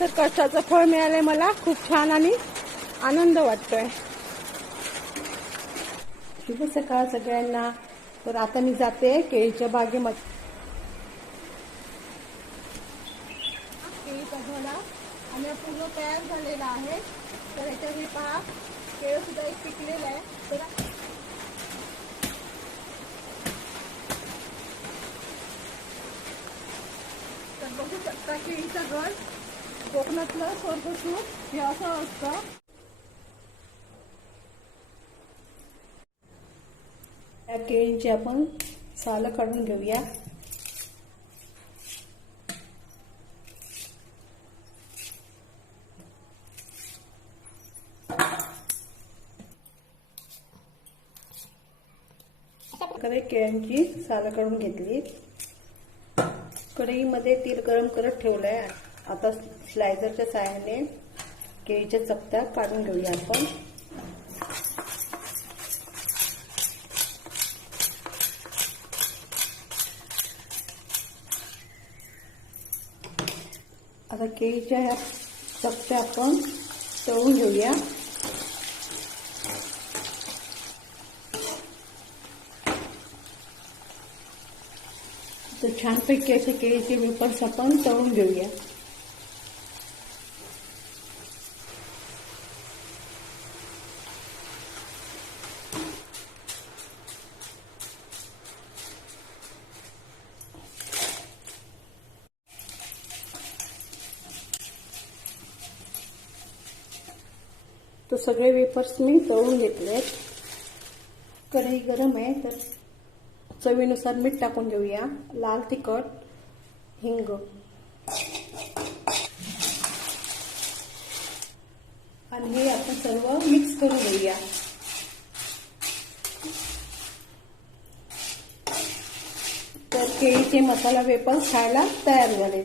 तर कष्टाचं फळ मिळालंय मला, खूप छान आणि आनंद वाटतोय। शुभ सकाळ सगळ्यांना। तर आता मी जाते केळीच्या बागेमध्ये। केळीचा घोडा आणि पूर्ण तयार झालेला आहे। तर ह्याच्यावर पहा, केळ सुद्धा एक पिकलेलं आहे। तर बघू शकता केळीचा घड, कोकणातलं स्वर्गसुख हे असं असतं। या केळीची आपण सालं काढून घेऊया। केळ्यांची सालं काढून घेतली। कढईमध्ये तेल गरम करत ठेवलंय। आता स्लायझरच्या साहाय्याने केळीच्या चकत्या काढून घेऊया आपण। आता केळीच्या ह्या चकत्या आपण तळून घेऊया। तर छानपैकी असे केळीचे वेफर्स आपण तळून घेऊया। तो सगळे वेफर्स मी तळून घेतलेत। कढई गरम आहे, तर चवीनुसार मीठ टाकून घेऊया, लाल तिखट, हिंग आणि हे आपण सर्व मिक्स करून घेऊया। तर केळीचे मसाला वेफर्स खायला तयार झाले।